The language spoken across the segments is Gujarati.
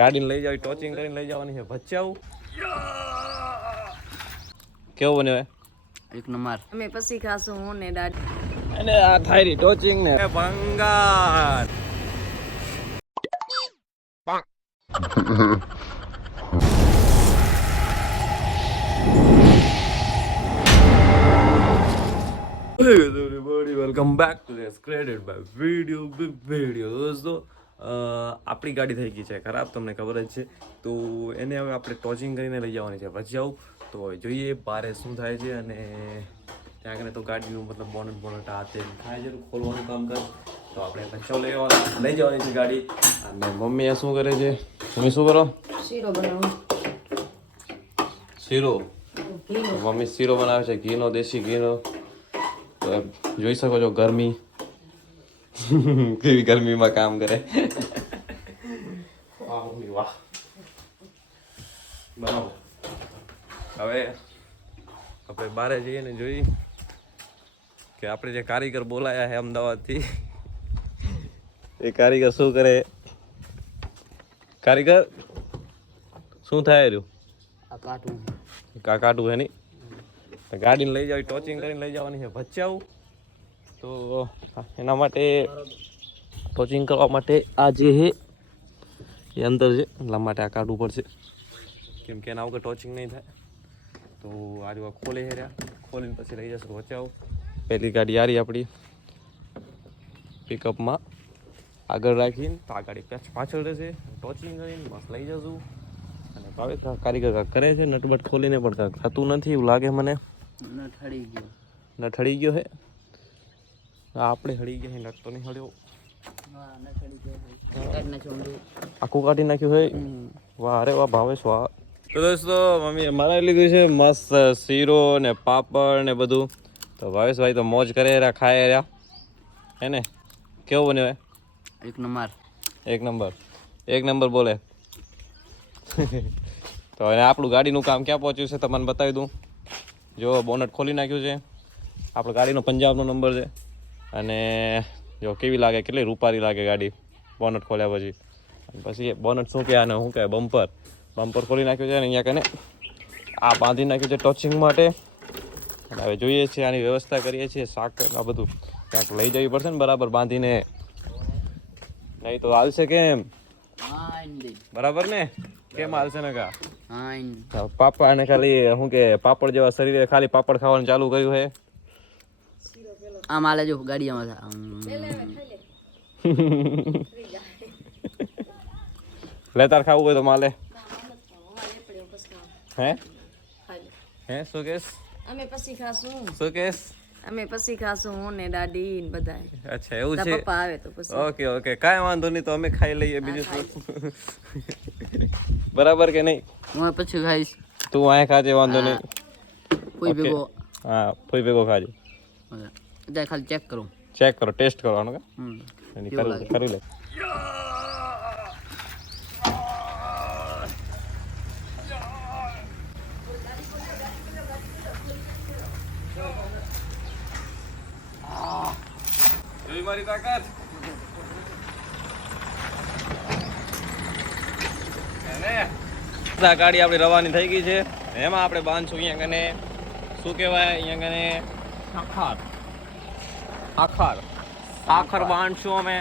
ગાડીને લઈ જાવ, ટોચિંગ કરીને લઈ જવાની છે ભચાઉ. કેવો બન્યો? એક નંબર. અમે પછી ખાશું હું ને દાદી. અને આ થાયરી ટોચિંગ ને ભંગાર. Welcome back to this credit by video big video. દોસ્તો આપણી ગાડી થઈ ગઈ છે ખરાબ, તમને ખબર જ છે. તો એને હવે આપણે ટોચિંગ કરીને લઈ જવાની છે ભચાઉ. તો હવે જોઈએ બારે શું થાય છે. અને ત્યાં આગળ તો ગાડીનું મતલબ બોનટ હાથે થાય છે, ખોલવાનું કામ કરે. તો આપણે ભચાઉ લઈ જવાની છે ગાડી. અને મમ્મી શું કરે છે? મમ્મી શું કરો? શીરો બનાવું. શીરો? મમ્મી શીરો બનાવે છે ઘીનો, દેશી ઘીનો. તો જોઈ શકો છો ગરમી કેવી ગરમીમાં કામ કરે. વાહ મમ્મી વાહ. બનાવો. હવે આપણે બહાર જઈએ ને જોઈએ કે આપણે જે કારીગર બોલાયા છે અમદાવાદથી, એ કારીગર શું કરે. કારીગર શું થાય રહ્યું? કાકાટું હે નહીં. ગાડીને લઈ જાવ, ટોચિંગ કરીને લઈ જવાની છે ભચાઉ. તો એના માટે ટોચિંગ કરવા માટે આ જે છે એ અંદર છે, એટલા માટે આ કાઢવું પડશે, કેમ કે એના વગર ટોચિંગ નહીં થાય. તો આ જો ખોલે છે રહ્યા, ખોલીને પછી લઈ જશું ભચાઉ. પહેલી ગાડી આરી આપણી પિકઅપમાં આગળ રાખીને, તો આ ગાડી પાછળ રહેશે. ટોચિંગ કરીને બસ લઈ જશું. અને ભાવે કારીગર કરે છે નટબટ ખોલીને, પણ કાંઈક થતું નથી એવું લાગે મને. નઠળી ગયો હે. આપણે હળી ગયા હે, નટ તો નહીં હળ્યો. આખું કાઢી નાખ્યું હોય. વાહ અરે વાહ ભાવેશ વાહ. તો દોસ્તો મમ્મીએ મારા લીધું છે મસ્ત શીરો ને પાપડ ને બધું. તો ભાવેશભાઈ તો મોજ કરે રહ્યા, ખાય રહ્યા હે ને. કેવો બન્યો? એક નંબર. એક નંબર. એક નંબર બોલે. તો હવે આપણું ગાડીનું કામ ક્યાં પહોંચ્યું છે તમને બતાવી દઉં. જો બોનટ ખોલી નાખ્યું છે. આપણો ગાડીનો પંજાબનો નંબર છે. અને જો કેવી લાગે, કેટલી રૂપારી લાગે ગાડી બોનટ ખોલ્યા પછી. પછી બોનટ શું કહે આને, શું કહે બમ્પર ખોલી નાખ્યું છે. અને અહીંયા કને આ બાંધી નાખ્યું છે ટોચિંગ માટે. અને હવે જોઈએ છીએ આની વ્યવસ્થા કરીએ છીએ, શાક આ બધું ક્યાંક લઈ જવી પડશે ને બરાબર બાંધીને, નહીં તો હાલશે કેમ? બરાબર ને? કેમ હાલશે ને કા? પાપડ અને ખાલી શું કે પાપડ જેવા શરીરે ખાલી પાપડ ખાવાનું ચાલુ કર્યું છે. આમ હાલે જો ગાડીમાં લેતાર ખાવું હોય તો માલે. હે શું કેસ? અમે પછી ખાશું. શું કેસ? અમે પછી ખાશું હું ને દાદી ને બધા. અચ્છા એવું છે. પપ્પા આવે તો પછી. ઓકે કાંઈ વાંધો નહીં, તો અમે ખાઈ લઈએ બીજું શું. બરાબર કે નહીં? હું પછી ખાઈશ. તું અહીં ખાજે, વાંધો નહીં. કોઈ ભેગો. હા કોઈ ભેગો ખાજે. ખાલી ચેક કરો, ટેસ્ટ કરવાનો કે કરી લે. મારી તાકાત. ગાડી આપણી રવાની થઈ ગઈ છે. એમાં આપણે બાંધશું અહીંયા કને, શું કહેવાય અહીંયા કને, સાખર બાંધશું અમે.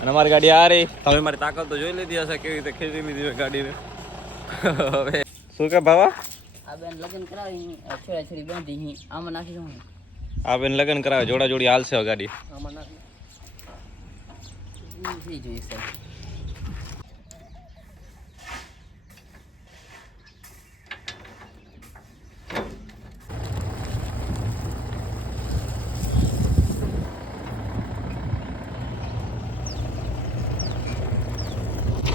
અને અમારી ગાડી આ રહી. તમે મારી તાકાત તો જોઈ લીધી હશે, કેવી રીતે ખેંચી લીધી ગાડીને. હવે શું કે ભાવા? આ બેન લગન કરાવી છોડી બાંધી આમાં નાખી દઉં. આ બેન લગન કરાવે, જોડા જોડી હાલશે ગાડી. આમાં નાખી જોઈએ સર.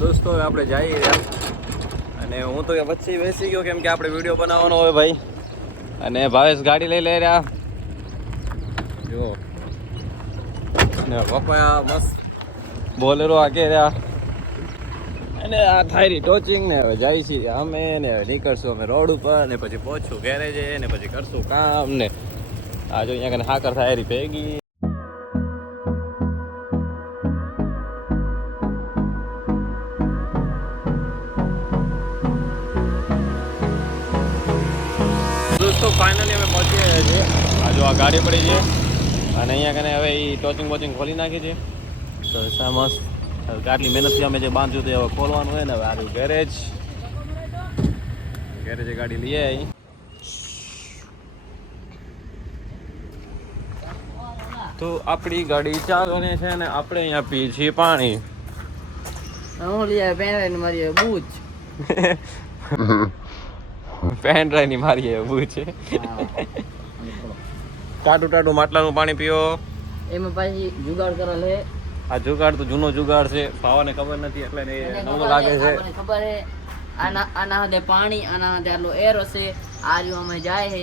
દોસ્તો હવે આપણે જઈએ રહ્યા. અને હું તો વચ્ચે બેસી ગયો, કેમ કે આપણે વિડીયો બનાવવાનો હોય ભાઈ. અને ભાવેશ ગાડી લઈ રહ્યા. જો ને પપ્પા મસ્ત બોલેરો આગે રહ્યા. અને આ થાયરી ટોચિંગ ને હવે જાય છે અમે ને હવે નીકળશું અમે રોડ ઉપર ને પછી પહોંચશું ગેરેજે ને પછી કરશું કામ ને. આ જો અહીંયા કને હાકર થાયરી ભેગી. દોસ્તો ફાઇનલી અમે પહોંચી ગયા છીએ. આ જો આ ગાડી પડી છે અને અહીંયા કને હવે એ ટોચિંગ બોચિંગ ખોલી નાખી છે. તો મસ્ત આટલી મહેનતથી અમે જે બાંધ્યું હતું હવે ખોલવાનું હોય ને હવે આ ગેરેજ ગાડી લઈએ અહીં. તો આપણી ગાડી ચાલવાની છે ને આપણે અહીંયા પીએ છીએ પાણી. હું લઈ આવ્યો પેન મારી બૂચ. પેન ડ્રાઈ ની મારી એવું છે. ટાટું માટલાનું પાણી પીઓ. એમાં પાછી જુગાડ કરે લે. આ જુગાડ તો જૂનો જુગાડ છે, ભાવાને ખબર નથી એટલે એને નવું લાગે છે. ખબર હે આના હાથે પાણી આના હાથે આટલો એર હશે. આ જો અમે જાય હે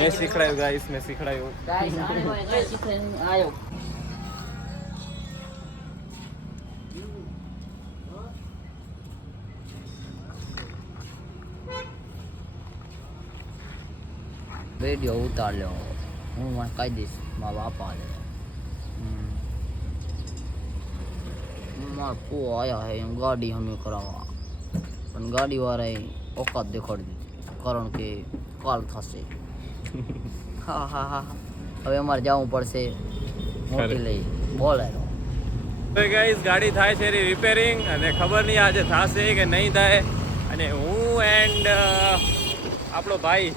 મેં શીખડાયું ગાઈસ, મેં શીખડાયું. ગાઈસ આને મને કઈ શીખવાડે આયો. વિડિયો ઉતાર લ્યો. હું મને કહી દઈશ મારા બાપા ને મારા પો આયા હે ગાડી હમે કરાવવા, પણ ગાડી વાળાએ ઓકાત દેખાડી દીધી કારણ કે કાલ થશે. હા હા હા હવે અમારે જવું પડશે મોટી લઈ બોલાય. તો ગાઈસ ગાડી થાય છે રિપેરિંગ અને ખબર નહીં આજે થશે કે નહીં થાય. અને હું એન્ડ આપણો ભાઈ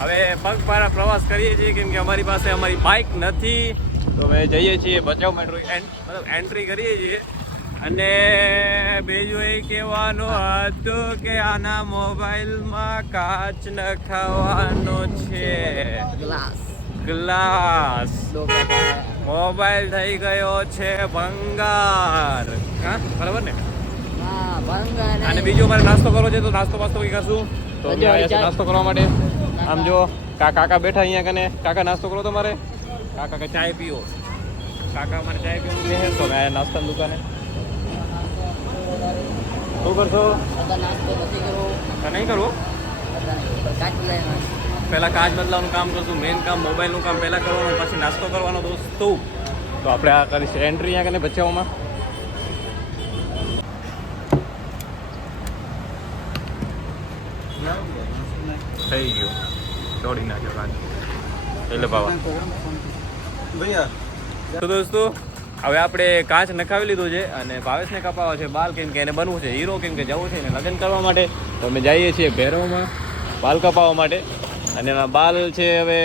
હવે પગપાળા પ્રવાસ કરીએ છીએ કેમ કે અમારી પાસે અમારી બાઇક નથી. તો હવે જઈએ છીએ બચાવ મેટ્રો મતલબ એન્ટ્રી કરીએ છીએ. અને બીજું એ કહેવાનું હતું કે આના મોબાઈલમાં કાચ નખાવાનો છે. ગ્લાસ મોબાઈલ થઈ ગયો છે ભંગાર. હા બરાબર ને. અને બીજું મારે નાસ્તો કરવો છે તો નાસ્તો કંઈ કરશું તો અમે આવ્યા છીએ નાસ્તો કરવા માટે. આમ જો કાકા બેઠા અહીંયા કને. કાકા નાસ્તો કરો તમારે. કાકા કે ચાય પીઓ. કાકા મારે ચાય પીવું કહે તો મેં નાસ્તાની દુકાને. શું કરશો? નહીં કરવું. પહેલાં કાચ બદલાવાનું કામ કરશું. મેઇન કામ મોબાઈલનું કામ પહેલાં કરવાનું, પછી નાસ્તો કરવાનો દોસ્તો. તો આપણે આ કરીશું એન્ટ્રી અહીંયા કને બચાવમાં. થઈ ગયું. દોડી નાખ્યો કાચ એટલે ભાવા. તો દોસ્તો હવે આપણે કાચ નખાવી લીધું છે અને ભાવેશને કપાવવા છે બાલ કેમ કે એને બનવું છે હીરો, કેમ કે જવું છે એને લગ્ન કરવા માટે. તો અમે જઈએ છીએ ભેરવમાં બાલ કપાવવા માટે. અને એના બાલ છે હવે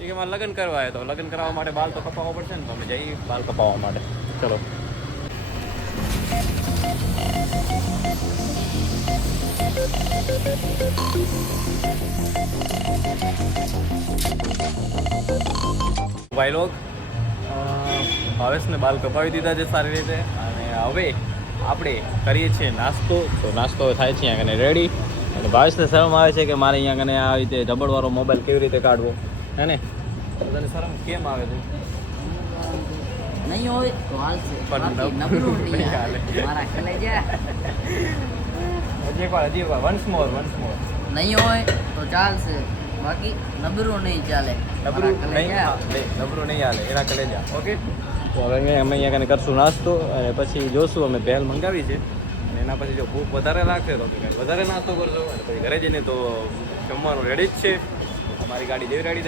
એ કે મારે લગ્ન કરવા આવે તો લગ્ન કરાવવા માટે બાલ તો કપાવવા પડશે ને. તો અમે જઈએ બાલ કપાવવા માટે. ચલો. ભાઈ લોગ ભાવેશને બાલ કપાવી દીધા છે સારી રીતે. અને હવે આપણે કરીએ છીએ નાસ્તો. તો નાસ્તો થાય છે અહીંયા કને રેડી. અને ભાવેશને શરમ આવે છે કે મારે અહીંયા કને આવી રીતે રબડવાળો મોબાઈલ કેવી રીતે કાઢવો હે ને. બધાને શરમ કેમ આવે છે? નહીં હોય તો હાલશે, પણ નબળું નહીં હાલે. મારા કલેજા હજી એક વાર વન્સ મોર નહીં હોય તો ચાલશે, બાકી નબળું નહીં ચાલે. નબળું નહીં હાલે એના કલેજા. ઓકે. તો હવે અમે અહીંયા કને કરશું નાસ્તો અને પછી જોશું. અમે ભેલ મંગાવી છે અને એના પછી જો ભૂખ વધારે લાગશે તો વધારે નાસ્તો કરજો. અને પછી ઘરે જઈને તો જમવાનું રેડી જ છે. અમારી ગાડી જેવી રેડી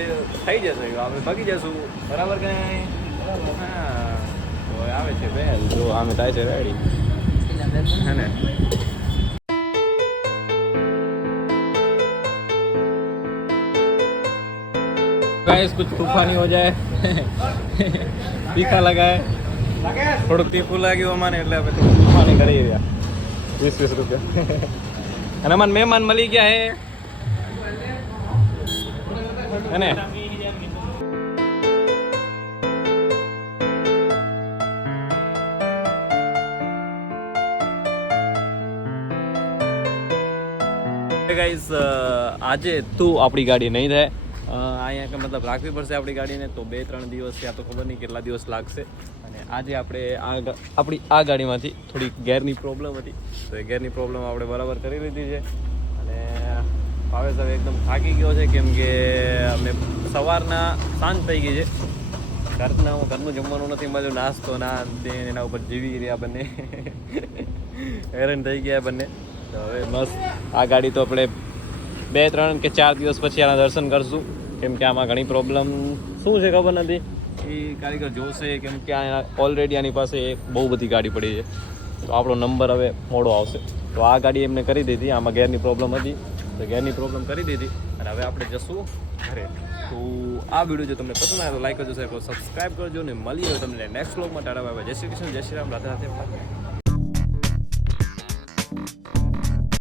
થઈ જશે આપણે ભાગી જશું. બરાબર કે નહીં? હા તો આવે છે ભેલ. જો આમે થાય છે રેડી હે ને. गाइस कुछ तूफानी हो जाए तीखा लगा है થોડુંક તીખું લાગ્યું અમાને એટલે આપણે થોડું તૂફાની કરી રહ્યા. 20 રૂપિયા. અને અમારે મહેમાન મળી ગયા હે ને. ગાઈસ આજે તું આપણી ગાડી નહીં થાય અહીંયા કે મતલબ રાખવી પડશે આપણી ગાડીને. તો 2-3 દિવસ ત્યાં તો ખબર નહીં કેટલા દિવસ લાગશે. અને આજે આપણે આપણી આ ગાડીમાંથી થોડીક ગેરની પ્રોબ્લેમ હતી તો એ ગેરની પ્રોબ્લેમ આપણે બરાબર કરી લીધી છે. અને ભાવેશ હવે એકદમ થાકી ગયો છે કેમ કે અમે સવારના સાંજ થઈ ગઈ છે. ઘરનું જમવાનું નથી મળ્યું, નાસ્તો ના દે એના ઉપર જીવી રહ્યા બંને. હેરાન થઈ ગયા બંને. તો હવે મસ્ત આ ગાડી તો આપણે 2-3 કે 4 દિવસ પછી આના દર્શન કરશું, કેમ કે આમાં ઘણી પ્રોબ્લેમ શું છે ખબર નથી. એ કારીગર જોશે, કેમ કે આ ઓલરેડી આની પાસે બહુ બધી ગાડી પડી છે, તો આપણો નંબર હવે મોડો આવશે. તો આ ગાડી એમને કરી દીધી, આમાં ગેરની પ્રોબ્લેમ હતી, તો ગેરની પ્રોબ્લેમ કરી દીધી, અને હવે આપણે જશું ઘરે. તો આ વિડીયો જો તમને પસંદ આવે તો લાઈક કરજો, શેર કરો, સબસ્ક્રાઈબ કરજો, ને મળીએ તમને નેક્સ્ટ વ્લોગમાં. ટાટા બાય બાય, જય શ્રી કૃષ્ણ, જય શ્રી રામ, રાધે રાધે.